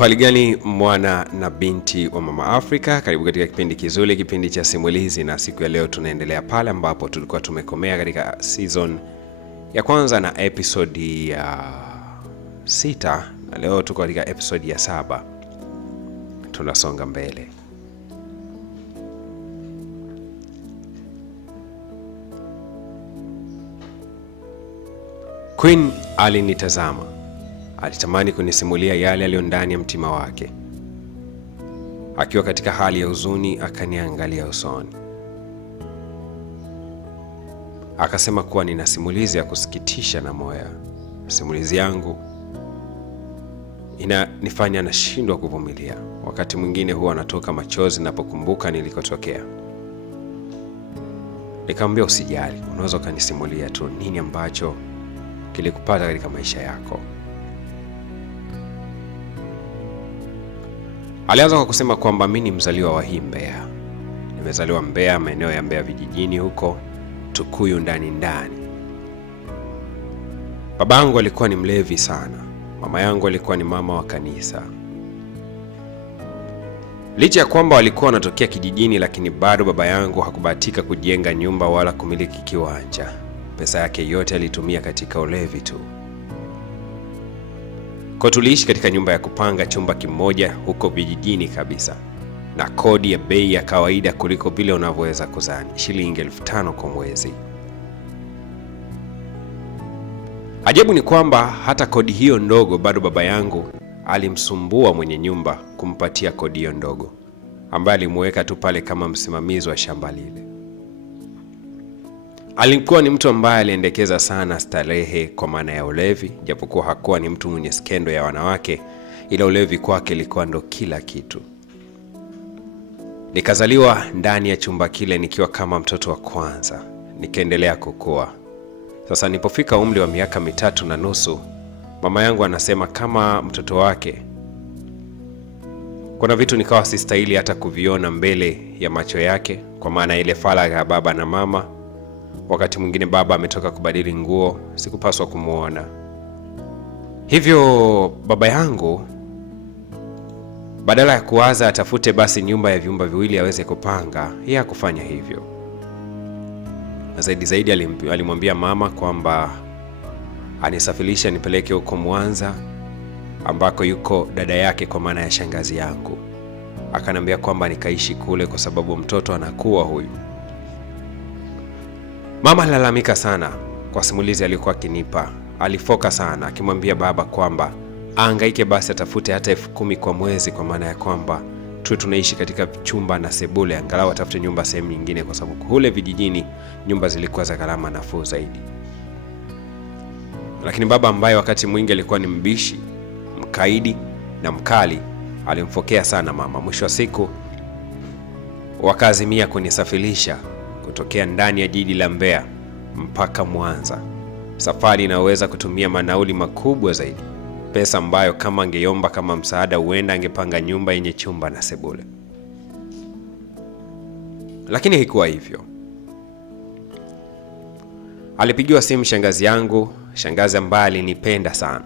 Hali gani mwana na binti wa Mama Afrika? Karibu katika kipindi kizuri, kipindi cha simulizi, na siku ya leo tunaendelea pale ambapo tulikuwa tumekomea katika season ya kwanza na episode ya 6, na leo tuko katika episode ya 7. Tunasonga mbele. Queen alinitazama. Alitamani kunisimulia yale yaliyo ndani ya mtima wake. Akiwa katika hali ya huzuni, akaniangalia usoni. Akasema kuwa nina simulizi ya kusikitisha na moya. Simulizi yangu inanifanya nashindwa kuvumilia. Wakati mwingine huwa natoka machozi ninapokumbuka nilikotokea. Nikamwambia usijali, unaweza kunisimulia tu nini ambacho kilikupata katika maisha yako. Alianza kwa kusema kwamba mimi ni mzaliwa wa Mbeya. Nimezaliwa Mbeya, maeneo ya Mbeya vijijini huko Tukuyu ndani. Babangu alikuwa ni mlevi sana. Mama yangu alikuwa ni mama wa kanisa. Licha ya kwamba walikuwa wanatokea kijijini, lakini bado baba yangu hakubahatika kujenga nyumba wala kumiliki kiwanja. Pesa yake yote alitumia katika ulevi tu. Kwa tuliishi katika nyumba ya kupanga chumba kimoja huko vijijini kabisa, na kodi ya bei ya kawaida kuliko vile unavyoweza kuzani, shilingi 1500 kwa mwezi. Ajabu ni kwamba hata kodi hiyo ndogo bado baba yangu alimsumbua mwenye nyumba kumpatia kodi hiyo ndogo, ambaye alimweka tu pale kama msimamizi wa shamba lile. Alikuwa ni mtu ambaye aliendekeza sana starehe kwa maana ya ulevi, japokuwa hakuwa ni mtu mwenye skendo ya wanawake, ila ulevi kwake ilikuwa ndo kila kitu. Nikazaliwa ndani ya chumba kile nikiwa kama mtoto wa kwanza, nikaendelea kukua. Sasa nilipofika umri wa miaka 3.5, mama yangu anasema kama mtoto wake, kuna vitu nikawa sistahili hata kuviona mbele ya macho yake, kwa maana ile faragha ya baba na mama. Wakati mwingine baba ametoka kubadili nguo, sikupaswa kumuona. Hivyo baba yangu badala ya kuwaza atafute basi nyumba ya vyumba viwili aweze kupanga, yeye hakufanya hivyo. Zaidi alimwambia mama kwamba anisafirisha nipeleke huko Mwanza ambako yuko dada yake kwa maana ya shangazi yangu. Akanambia kwamba nikaishi kule kwa sababu mtoto anakuwa huyu. Mama alilalamika sana kwa simulizi alikuwa akinipa. Alifoka sana akimwambia baba kwamba aangaike basi atafute hata 10,000 kwa mwezi, kwa maana ya kwamba tunaishi katika chumba na sebule, angalau atafute nyumba sehemu nyingine, kwa sababu kule vijijini nyumba zilikuwa za gharama nafuu zaidi. Lakini baba ambaye wakati mwingi alikuwa ni mbishi, mkaidi na mkali, alimfokea sana mama. Mwisho wa siku wakaazimia kunisafirisha kutokea ndani ya jiji la Mbeya mpaka Mwanza. Safari inaweza kutumia manauli makubwa zaidi, pesa ambayo kama angeomba kama msaada huenda angepanga nyumba yenye chumba na sebule. Lakini haikuwa hivyo. Alipigiwa simu shangazi yangu, shangazi ambaye alinipenda sana.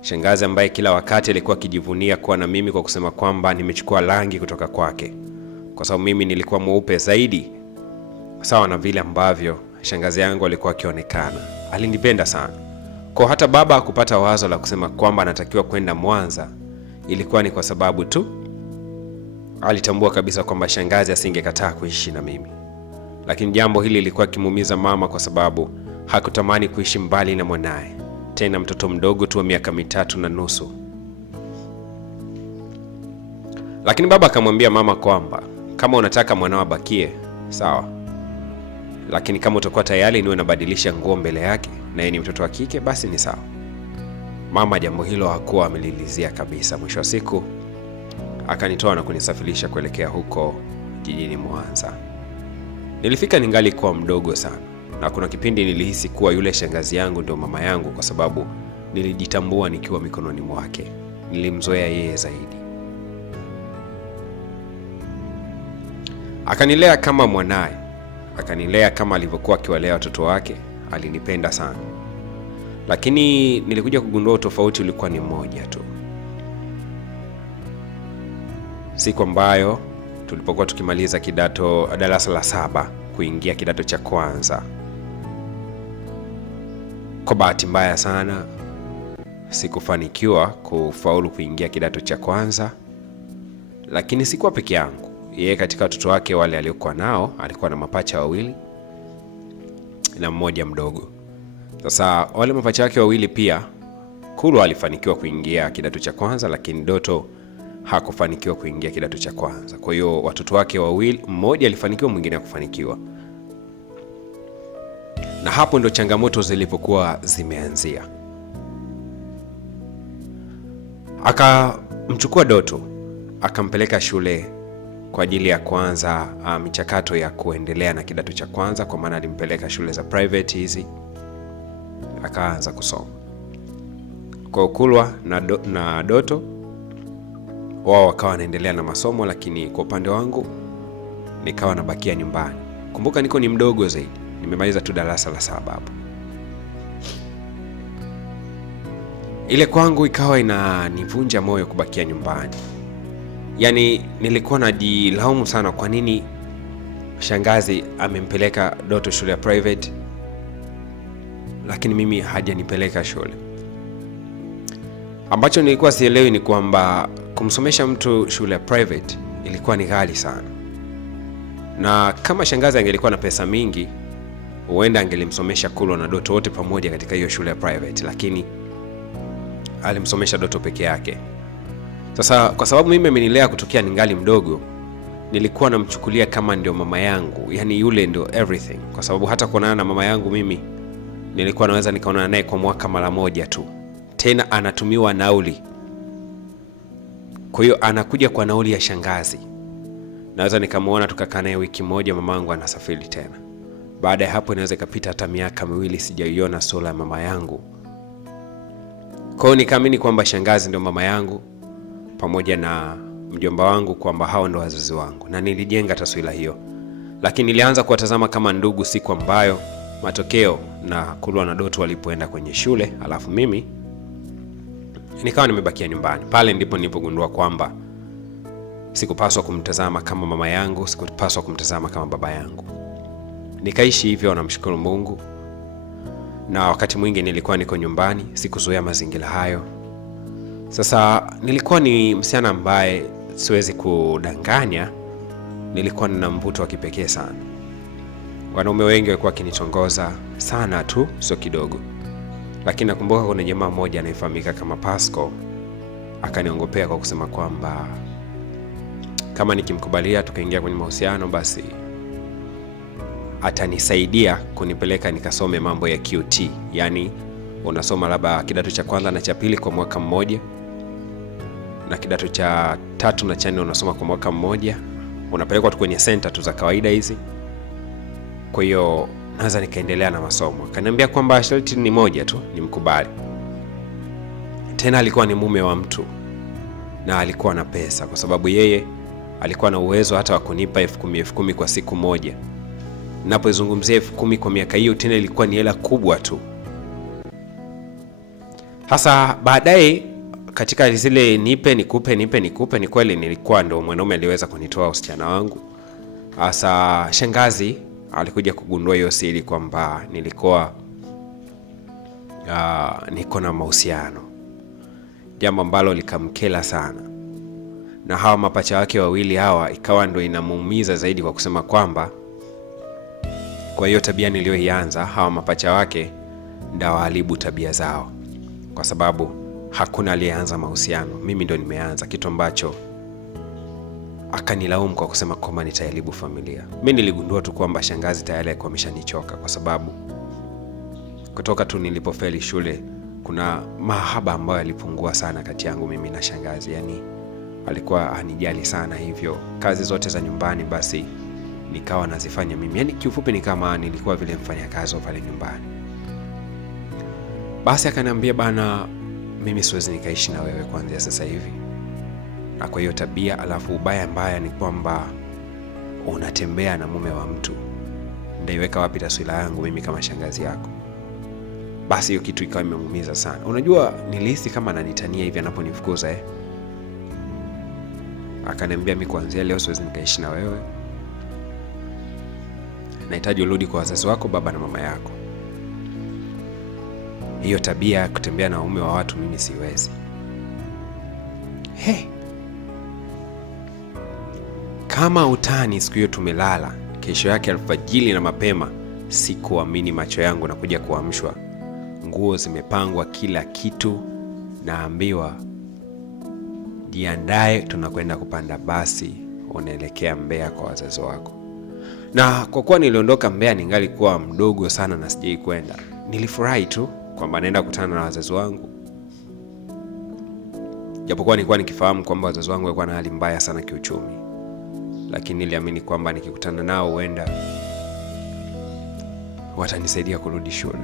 Shangazi ambaye kila wakati alikuwa akijivunia kuwa na mimi kwa kusema kwamba nimechukua rangi kutoka kwake, kwa sababu mimi nilikuwa mweupe zaidi sawa na vile ambavyo shangazi yangu alikuwa akionekana. Alinipenda sana. Kwa hata baba hakupata wazo la kusema kwamba anatakiwa kwenda Mwanza, ilikuwa ni kwa sababu tu alitambua kabisa kwamba shangazi asingekataa kuishi na mimi. Lakini jambo hili lilikuwa kimuumiza mama, kwa sababu hakutamani kuishi mbali na mwanae, tena mtoto mdogo tu wa miaka 3.5. Lakini baba akamwambia mama kwamba kama unataka mwanao abakie, sawa, lakini kama utakuwa tayari niwe nabadilisha nguo mbele yake na yeye ni mtoto wa kike, basi ni sawa. Mama jambo hilo hakuwa amelilizia kabisa. Mwisho wa siku akanitoa na kunisafirisha kuelekea huko jijini Mwanza. Nilifika ningali kwa mdogo sana, na kuna kipindi nilihisi kuwa yule shangazi yangu ndio mama yangu, kwa sababu nilijitambua nikiwa mikononi mwake. Nilimzoea yeye zaidi. Akanilea kama mwanae, akanilea kama alivyokuwa akiwalea watoto wake. Alinipenda sana. Lakini nilikuja kugundua tofauti ulikuwa ni mmoja tu. siku ambayo tulipokuwa tukimaliza darasa la 7 kuingia kidato cha kwanza. Kwa bahati mbaya sana sikufanikiwa kufaulu kuingia kidato cha kwanza, lakini sikuwa peke yangu. Yeye katika watoto wake wale aliokuwa nao alikuwa na mapacha wawili na mmoja mdogo. Sasa wale mapacha wake wawili pia, Kulwa alifanikiwa kuingia kidato cha kwanza, lakini Doto hakufanikiwa kuingia kidato cha kwanza. Kwa hiyo watoto wake wawili, mmoja alifanikiwa, mwingine hakufanikiwa. Na hapo ndo changamoto zilipokuwa zimeanzia. Akamchukua Doto, akampeleka shule kwa ajili ya kuanza michakato ya kuendelea na kidato cha kwanza, kwa maana alimpeleka shule za private hizi, akaanza kusoma. Kwa Kulwa na Doto wao wakawa wanaendelea na masomo, lakini kwa upande wangu nikawa nabakia nyumbani. Kumbuka niko ni mdogo zaidi, nimemaliza tu darasa la 7 hapo. Ile kwangu ikawa inanivunja moyo kubakia nyumbani. Yaani nilikuwa najilaumu sana, kwa nini shangazi amempeleka Doto shule ya private lakini mimi hajanipeleka shule. Ambacho nilikuwa sielewi ni kwamba kumsomesha mtu shule ya private ilikuwa ni ghali sana. Na kama shangazi angelikuwa na pesa mingi, huenda angelimsomesha Kulwa na Doto wote pamoja katika hiyo shule ya private, lakini alimsomesha Doto peke yake. Sasa kwa sababu mimi amenilea kutokea ningali mdogo, nilikuwa namchukulia kama ndio mama yangu, yani yule ndio everything, kwa sababu hata kuonana na mama yangu mimi nilikuwa naweza nikaonana naye kwa mwaka mara moja tu. Tena anatumiwa nauli. Kwa hiyo anakuja kwa nauli ya shangazi. Naweza nikamuona tukakaa naye wiki moja, mamangu anasafiri tena. Baada ya hapo inaweza ikapita hata miaka 2 sijaiona sura ya mama yangu. Kwa hiyo nikaamini kwamba shangazi ndio mama yangu pamoja na mjomba wangu, kwamba hao ndio wazazi wangu, na nilijenga taswira hiyo. Lakini nilianza kuwatazama kama ndugu siku ambayo matokeo na Kulwa na Doto walipoenda kwenye shule, alafu mimi nikawa nimebakia nyumbani. Pale ndipo nilipogundua kwamba sikupaswa kumtazama kama mama yangu, sikupaswa kumtazama kama baba yangu. Nikaishi hivyo, namshukuru Mungu. Na wakati mwingi nilikuwa niko nyumbani, sikuzoea mazingira hayo. Sasa nilikuwa ni msichana ambaye siwezi kudanganya, nilikuwa nina mvuto wa kipekee sana. Wanaume wengi walikuwa wakinitongoza sana tu, sio kidogo. Lakini nakumbuka kuna jamaa mmoja anayefahamika kama Pasco akaniongopea kwa kusema kwamba kama nikimkubalia tukaingia kwenye mahusiano, basi atanisaidia kunipeleka nikasome mambo ya QT. Yani unasoma labda kidato cha kwanza na cha pili kwa mwaka mmoja, na kidato cha 3 na cha 4 unasoma kwa mwaka mmoja, unapelekwa tu kwenye center tu za kawaida hizi. Kwa hiyo naweza nikaendelea na masomo. Akaniambia kwamba sharti ni moja tu, nimkubali. Tena alikuwa ni mume wa mtu na alikuwa na pesa, kwa sababu yeye alikuwa na uwezo hata wa kunipa 10,000 kwa siku moja. Ninapozungumzia 10,000 kwa miaka hiyo, tena ilikuwa ni hela kubwa tu. Hasa baadaye katika zile nipe nikupe ni kweli nilikuwa ndo mwanaume aliweza kunitoa usichana wangu. Hasa shangazi alikuja kugundua hiyo siri kwamba nilikuwa niko na mahusiano, jambo ambalo likamkela sana. Na hawa mapacha wake wawili hawa ikawa ndo inamuumiza zaidi, kwa kusema kwamba kwa hiyo tabia niliyoianza hawa mapacha wake ndio waharibu tabia zao, kwa sababu hakuna aliyeanza mahusiano, mimi ndo nimeanza, kitu ambacho akanilaumu kwa kusema kwamba nitaharibu familia. Mimi niligundua tu kwamba shangazi tayari alikuwa ameshanichoka, kwa sababu kutoka tu nilipofeli shule kuna mahaba ambayo yalipungua sana kati yangu mimi na shangazi. Yani alikuwa hanijali sana, hivyo kazi zote za nyumbani basi nikawa nazifanya mimi. Yani kiufupi ni kama nilikuwa vile mfanyakazi pale nyumbani. Basi akaniambia, bana, mimi siwezi nikaishi na wewe kuanzia sasa hivi. Na kwa hiyo tabia, alafu ubaya mbaya ni kwamba unatembea na mume wa mtu, ndaiweka wapi taswira yangu mimi kama shangazi yako? Basi hiyo kitu ikawa imemuumiza sana. Unajua nilihisi kama ananitania hivi anaponifukuza Akaniambia mimi kuanzia leo siwezi nikaishi na wewe. Nahitaji urudi kwa wazazi wako, baba na mama yako. Hiyo tabia ya kutembea na waume wa watu mimi siwezi. Kama utani, siku hiyo tumelala. Kesho yake alfajiri na mapema, sikuamini macho yangu na kuja kuamshwa. Nguo zimepangwa, kila kitu, naambiwa jiandae, tunakwenda kupanda basi, unaelekea Mbeya kwa wazazi wako. Na kwa kuwa niliondoka Mbeya ningali kuwa mdogo sana na sijai kwenda, nilifurahi tu kwamba naenda kukutana na wazazi wangu. Japokuwa nilikuwa nikifahamu kwamba wazazi wangu walikuwa na hali mbaya sana kiuchumi, lakini niliamini kwamba nikikutana nao huenda watanisaidia kurudi shule.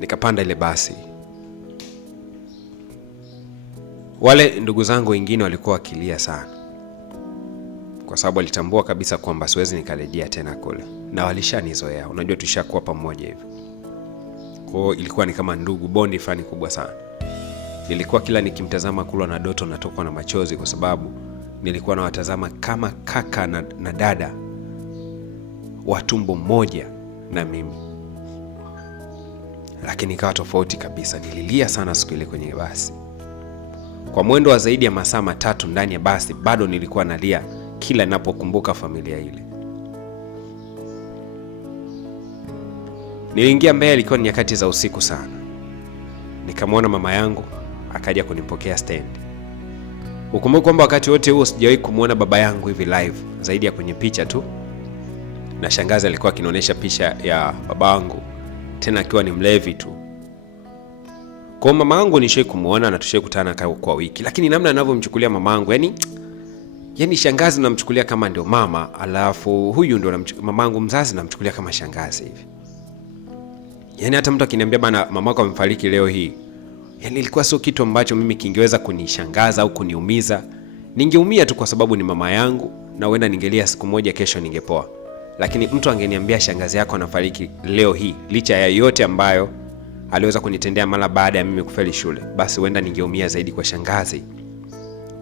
Nikapanda ile basi. Wale ndugu zangu wengine walikuwa wakilia sana, kwa sababu walitambua kabisa kwamba siwezi nikarejea tena kule, na walishanizoea. Unajua tushakuwa pamoja hivi. Kwa hiyo ilikuwa ni kama ndugu, bondi fulani kubwa sana. Nilikuwa kila nikimtazama kula na Doto natokwa na machozi, kwa sababu nilikuwa nawatazama kama kaka na dada wa tumbo moja na mimi. Lakini ikawa tofauti kabisa. Nililia sana siku ile kwenye basi. Kwa mwendo wa zaidi ya masaa 3 ndani ya basi, bado nilikuwa nalia kila ninapokumbuka familia ile. Niliingia Mbeya, ilikuwa ni nyakati za usiku sana. Nikamwona mama yangu akaja kunipokea stand. Ukumbuke kwamba wakati wote huo sijawahi kumuona baba yangu hivi live, zaidi ya kwenye picha tu. Na shangazi alikuwa akinionyesha picha ya babangu, tena akiwa ni mlevi tu. Kwa mama yangu nishawahi kumuona na tushawahi kutana kwa wiki, lakini namna anavyomchukulia mama yangu, yani shangazi namchukulia kama ndio mama, alafu huyu ndio mama yangu mzazi namchukulia kama shangazi hivi. Yani hata mtu akiniambia bana mamako amefariki leo hii, yani ilikuwa sio kitu ambacho mimi kingeweza kunishangaza au kuniumiza. Ningeumia tu kwa sababu ni mama yangu, na huenda ningelia siku moja, kesho ningepoa. Lakini mtu angeniambia shangazi yako anafariki leo hii, licha ya yote ambayo aliweza kunitendea mara baada ya mimi kufeli shule, basi huenda ningeumia zaidi kwa shangazi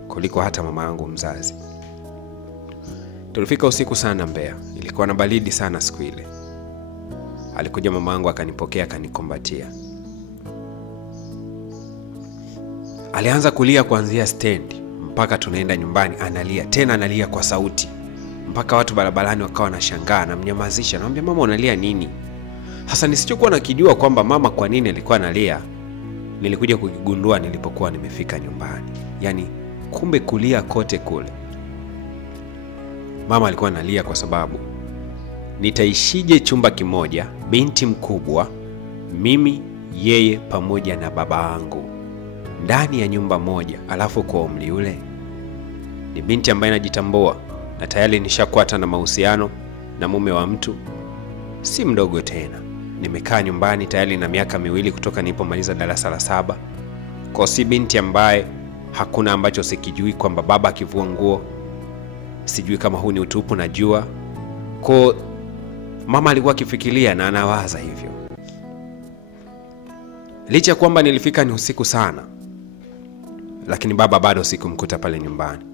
kuliko hata mama yangu mzazi. Tulifika usiku sana Mbeya. Ilikuwa na baridi sana siku ile. Alikuja mama yangu akanipokea, akanikumbatia. Alianza kulia kuanzia stand mpaka tunaenda nyumbani, analia, tena analia kwa sauti. Mpaka watu barabarani wakawa wanashangaa, na mnyamazisha. Naambia mama unalia nini? Hasa nisichokuwa nakijua kwamba mama kwa nini alikuwa analia, nilikuja kugundua nilipokuwa nimefika nyumbani. Yani kumbe kulia kote kule, mama alikuwa analia kwa sababu nitaishije chumba kimoja, binti mkubwa, mimi, yeye pamoja na baba yangu ndani ya nyumba moja, alafu kwa umri ule. Ni binti ambaye anajitambua na tayari nishakuwa hata na mahusiano na mume wa mtu, si mdogo tena. Nimekaa nyumbani tayari na miaka 2 kutoka nilipomaliza darasa la 7. Kwa si binti ambaye hakuna ambacho sikijui, kwamba baba akivua nguo sijui kama huu ni utupu, najua. Kwa mama alikuwa akifikiria na anawaza hivyo. Licha kwamba nilifika ni usiku sana, lakini baba bado sikumkuta pale nyumbani.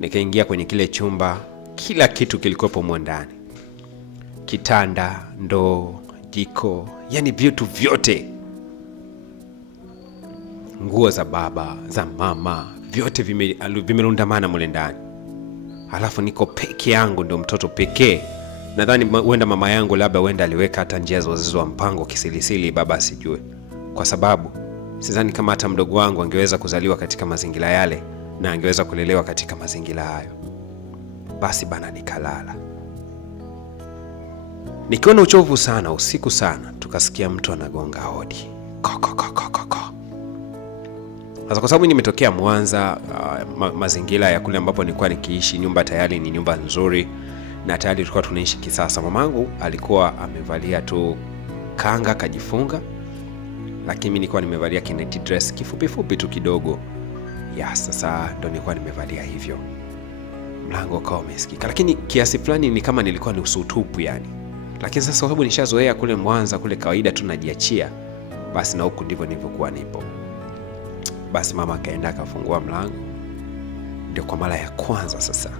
Nikaingia kwenye kile chumba, kila kitu kilikuwepo mwa ndani. Kitanda, ndoo, jiko, yani vitu vyote. Nguo za baba, za mama, vyote vimerundamana mule ndani. Halafu niko peke yangu, ndio mtoto pekee. Nadhani huenda mama yangu labda huenda aliweka hata njia za mpango kisilisili, baba asijue. Kwa sababu sidhani kama hata mdogo wangu angeweza kuzaliwa katika mazingira yale na angeweza kulelewa katika mazingira hayo. Basi bana nikalala. Nikiwa na uchovu sana, usiku sana, tukasikia mtu anagonga hodi. Sasa kwa sababu nimetokea Mwanza, mazingira ya kule ambapo nilikuwa nikiishi, nyumba tayari ni nyumba nzuri na tayari tulikuwa tunaishi kisasa. Mamangu alikuwa amevalia tu kanga kajifunga, lakini mimi nilikuwa nimevalia kineti dress kifupi tu kidogo. Sasa ndo nilikuwa nimevalia hivyo. Mlango ukawa umesikika, lakini kiasi fulani ni kama nilikuwa ni usutupu yani. Lakini sasa sababu nishazoea kule Mwanza kule kawaida tunajiachia, basi na huku ndivyo nilivyokuwa nipo. Basi mama akaenda akafungua mlango. Ndio kwa mara ya kwanza sasa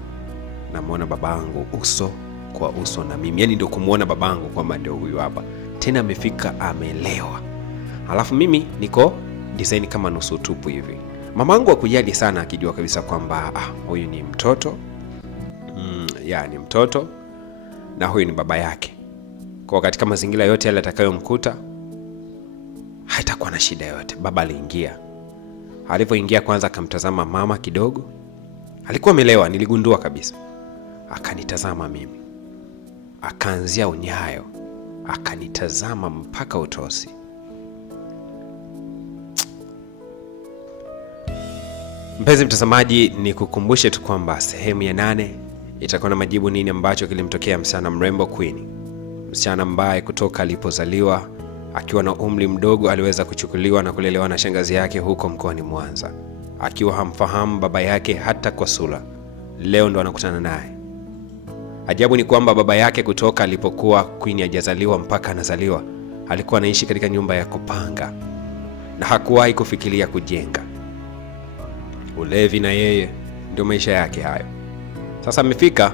namuona babangu uso kwa uso na mimi. Yaani ndio kumuona babangu kwamba ndio huyu hapa. Tena amefika amelewa. Alafu mimi niko design kama nusu tupu hivi. Mamangu hakujali sana, akijua kabisa kwamba huyu ni mtoto. Ni mtoto na huyu ni baba yake. Kwa katika mazingira yote yale atakayomkuta haitakuwa na shida yote. Baba aliingia. Alipoingia kwanza akamtazama mama kidogo. Alikuwa amelewa, niligundua kabisa. Akanitazama mimi. Akaanzia unyayo. Akanitazama mpaka utosi. Mpenzi mtazamaji, nikukumbushe tu kwamba sehemu ya 8 itakuwa na majibu nini ambacho kilimtokea msichana mrembo Queen. Msichana ambaye kutoka alipozaliwa akiwa na umri mdogo aliweza kuchukuliwa na kulelewa na shangazi yake huko mkoani Mwanza, akiwa hamfahamu baba yake hata kwa sura. Leo ndo anakutana naye. Ajabu ni kwamba baba yake kutoka alipokuwa Queen hajazaliwa mpaka anazaliwa alikuwa anaishi katika nyumba ya kupanga na hakuwahi kufikiria kujenga. Ulevi na yeye ndio maisha yake hayo. Sasa amefika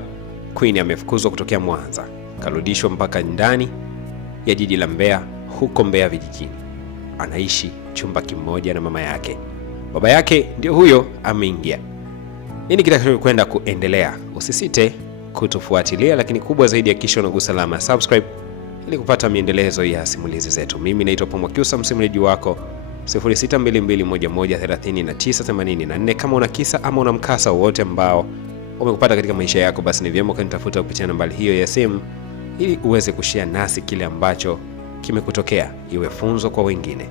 Queen, amefukuzwa kutokea Mwanza, karudishwa mpaka ndani ya jiji la Mbeya, huko Mbeya vijijini. Anaishi chumba kimoja na mama yake. Baba yake ndio huyo ameingia. Nini kitakachokwenda kuendelea? Usisite kutufuatilia, lakini kubwa zaidi hakikisha unagusa alama ya subscribe ili kupata miendelezo ya simulizi zetu. Mimi naitwa Pomwakyusa, msimulizi wako. 0622113984. Kama una kisa ama una mkasa wote ambao umekupata katika maisha yako, basi ni vyema ukanitafuta kupitia nambari hiyo ya simu ili uweze kushare nasi kile ambacho kimekutokea, iwe funzo kwa wengine.